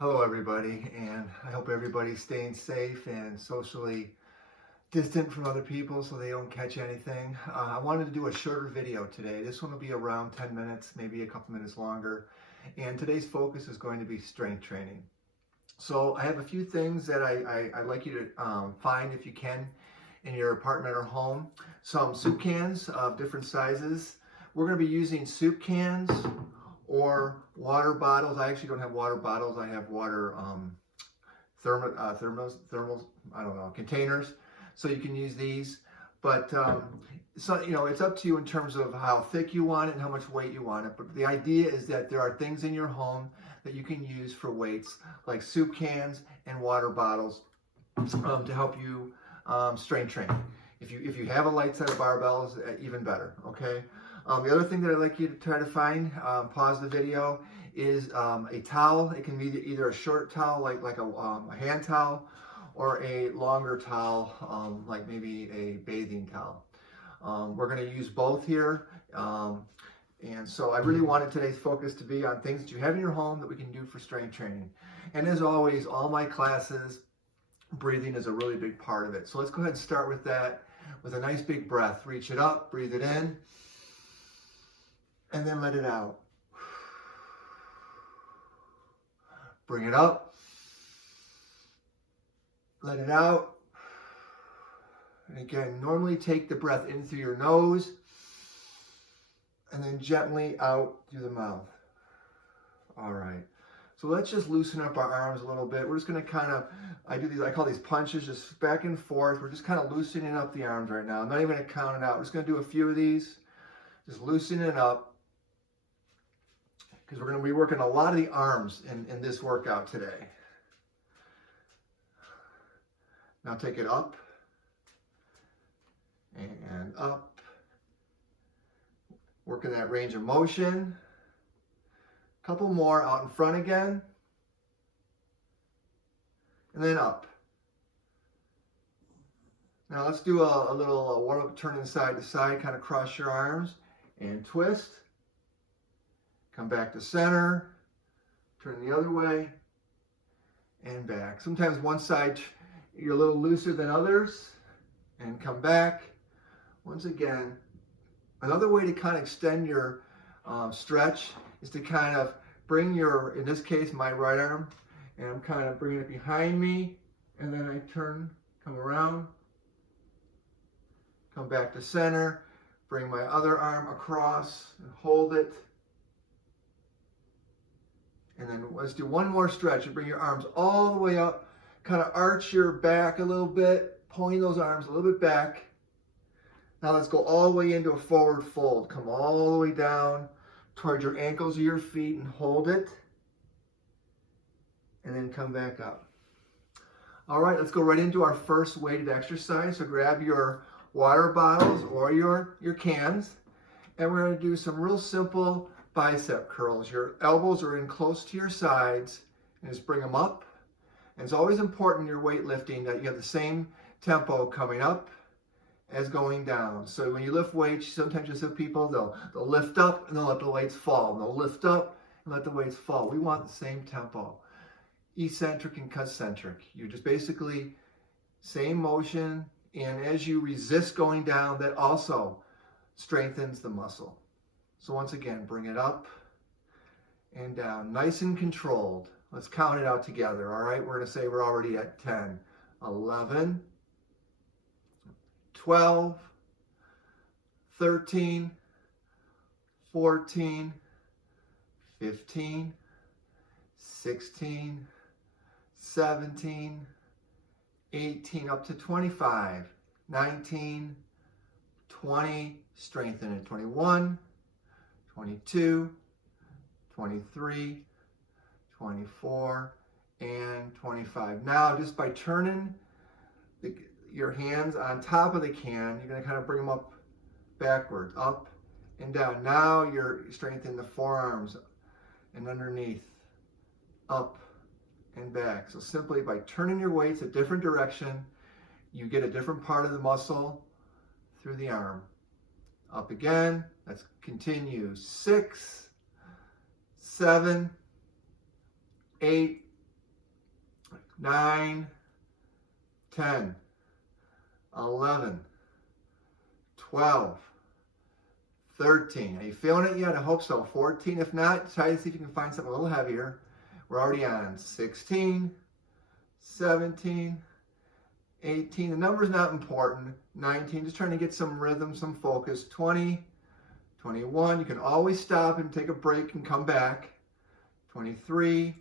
Hello everybody, and I hope everybody's staying safe and socially distant from other people so they don't catch anything. I wanted to do a shorter video today. This one will be around 10 minutes, maybe a couple minutes longer. And today's focus is going to be strength training. So I have a few things that I'd like you to find if you can in your apartment or home. Some soup cans of different sizes. We're going to be using soup cans or water bottles. I actually don't have water bottles. I have water thermos, I don't know, containers. So you can use these. But so it's up to you in terms of how thick you want it and how much weight you want it. But the idea is that there are things in your home that you can use for weights, like soup cans and water bottles, to help you strength train. If you have a light set of barbells, even better. Okay. The other thing that I'd like you to try to find, pause the video, is a towel. It can be either a short towel, like a hand towel, or a longer towel, like maybe a bathing towel. We're going to use both here. And so I really wanted today's focus to be on things that you have in your home that we can do for strength training. And as always, all my classes, breathing is a really big part of it. So let's go ahead and start with that with a nice big breath. Reach it up, breathe it in, and then let it out. Bring it up, let it out. And again, normally take the breath in through your nose and then gently out through the mouth. All right. So let's just loosen up our arms a little bit. We're just going to kind of, I call these punches, just back and forth. We're just kind of loosening up the arms right now. I'm not even going to count it out. We're just going to do a few of these. Just loosening it up, because we're going to be working a lot of the arms in this workout today. Now take it up and up. Working that range of motion. Couple more out in front again. And then up. Now let's do a little warm-up, turning side to side, kind of cross your arms and twist. Come back to center, turn the other way, and back. Sometimes one side you're a little looser than others, and come back. Once again, another way to kind of extend your stretch is to kind of bring your, in this case, my right arm, and I'm kind of bringing it behind me, and then I turn, come around, come back to center, bring my other arm across and hold it. And then let's do one more stretch and bring your arms all the way up. Kind of arch your back a little bit, pulling those arms a little bit back. Now let's go all the way into a forward fold. Come all the way down towards your ankles of your feet and hold it. And then come back up. All right, let's go right into our first weighted exercise. So grab your water bottles or your cans. And we're going to do some real simple bicep curls. Your elbows are in close to your sides, and just bring them up. And it's always important in your weightlifting that you have the same tempo coming up as going down. So when you lift weights, sometimes you see people, they'll lift up and they'll let the weights fall. And they'll lift up and let the weights fall. We want the same tempo, eccentric and concentric. You're just basically same motion, and as you resist going down, that also strengthens the muscle. So once again, bring it up and down, nice and controlled. Let's count it out together, all right? We're going to say we're already at 10, 11, 12, 13, 14, 15, 16, 17, 18, up to 25, 19, 20, strengthen it, 21, 22, 23, 24, and 25. Now, just by turning your hands on top of the can, you're going to kind of bring them up backwards, up and down. Now you're strengthening the forearms and underneath, up and back. So simply by turning your weights a different direction, you get a different part of the muscle through the arm. Up again. Let's continue. 6, 7, 8, 9, 10, 11, 12, 13. Are you feeling it yet? I hope so. 14. If not, try to see if you can find something a little heavier. We're already on 16, 17, 18. The number's not important. 19. Just trying to get some rhythm, some focus. 20, 21. You can always stop and take a break and come back. 23,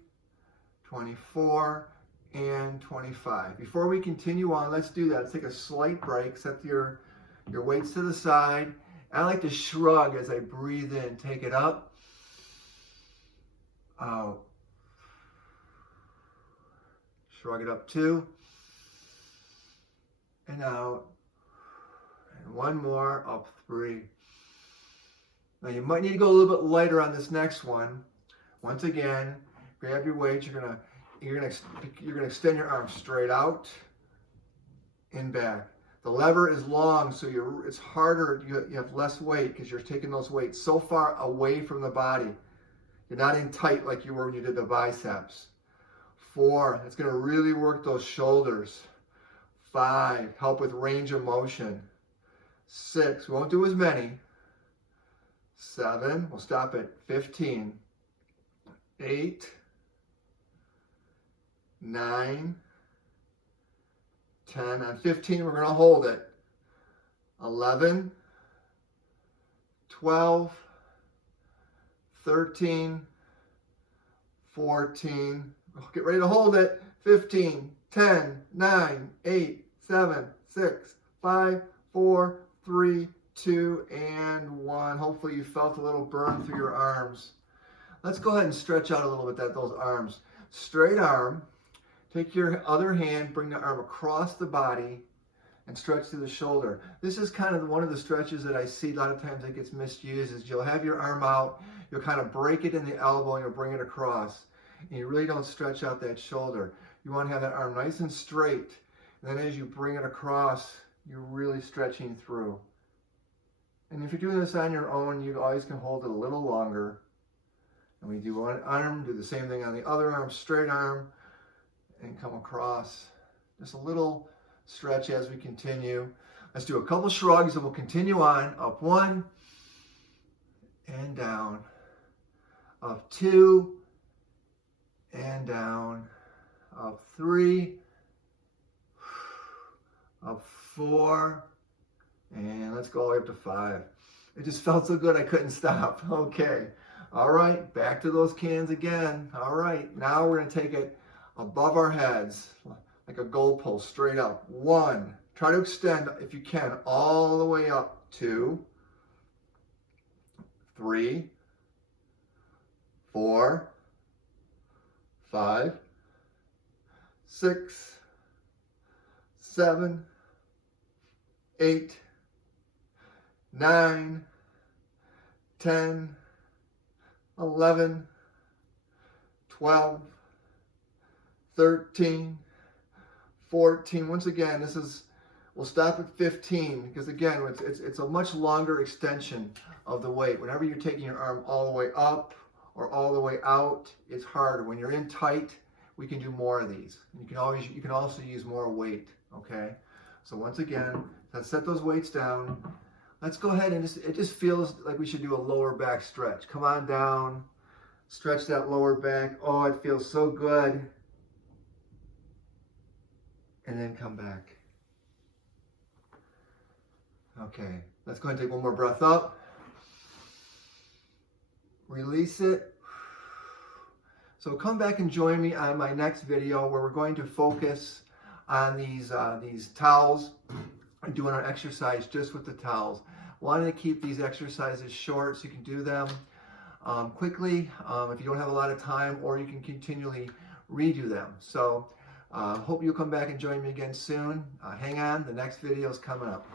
24, and 25. Before we continue on, let's do that. Let's take a slight break. Set your weights to the side. I like to shrug as I breathe in. Take it up, out. Shrug it up 2, and out. And one more, up 3. Now you might need to go a little bit lighter on this next one. Once again, grab your weight. You're gonna extend your arms straight out and back. The lever is long, so it's harder. You have less weight because you're taking those weights so far away from the body. You're not in tight like you were when you did the biceps. 4, it's going to really work those shoulders. 5, help with range of motion. 6, we won't do as many. 7, we'll stop at 15. 8, 9, 10. On 15, we're going to hold it. 11, 12, 13, 14. Get ready to hold it. 15, 10, 9, 8, 7, 6, 5, 4, 3, 2, and 1. Hopefully you felt a little burn through your arms. Let's go ahead and stretch out a little bit those arms. Straight arm. Take your other hand, bring the arm across the body, and stretch through the shoulder. This is kind of one of the stretches that I see a lot of times that gets misused, is you'll have your arm out, you'll kind of break it in the elbow, and you'll bring it across. And you really don't stretch out that shoulder. You want to have that arm nice and straight. And then as you bring it across, you're really stretching through. And if you're doing this on your own, you always can hold it a little longer. And we do one arm, do the same thing on the other arm, straight arm, and come across. Just a little stretch as we continue. Let's do a couple shrugs and we'll continue on. Up 1 and down. Up 2 and down. Up 3. Up 4. And let's go all the way up to 5. It just felt so good I couldn't stop. Okay. All right, back to those cans again. All right, now we're going to take it above our heads, like a goalpost, straight up. 1. Try to extend, if you can, all the way up. 2. 3. 4. 5. 6. 7. 8. 9. 10. 11. 12. 13, 14. Once again, we'll stop at 15 because again, it's a much longer extension of the weight. Whenever you're taking your arm all the way up or all the way out, it's harder. When you're in tight, we can do more of these. You can also use more weight. Okay. So once again, let's set those weights down. Let's go ahead and it just feels like we should do a lower back stretch. Come on down, stretch that lower back. Oh, it feels so good. And then come back. Okay, let's go ahead and take one more breath up. Release it. So come back and join me on my next video where we're going to focus on these towels and doing our exercise just with the towels. Wanting to keep these exercises short so you can do them quickly if you don't have a lot of time, or you can continually redo them. So hope you'll come back and join me again soon. Hang on, the next video is coming up.